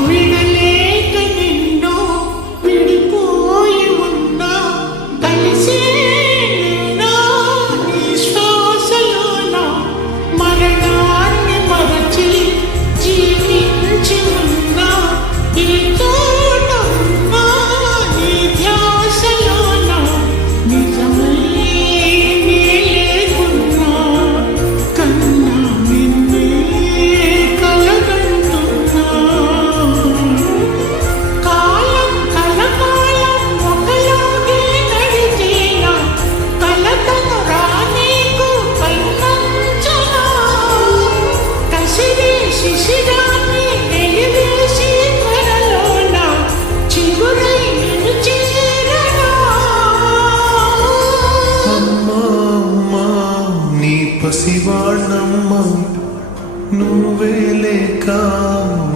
విడలేక నిన్ను విడిపోయి ఉన్నా కలిసే నా నీ శ్వాసలోన మరణాన్ని మరచి జీవించి ఉన్నా ఈ తోట ఉన్నా నీ ధ్యాసలోన నిజమై నీ లేకున్నా కన్నా నిన్నే కలగంటున్నా కాలం కలకాలం ఒకలాగే నడిచేలా కలతను రానీకు కన్నంచనా కసిరే శిశిరాన్ని వెలివేసి త్వరలోన చిగురై నిన్ను చేరనా అమ్మా అమ్మా నీ పసివాణమ్మ నువ్వే లేక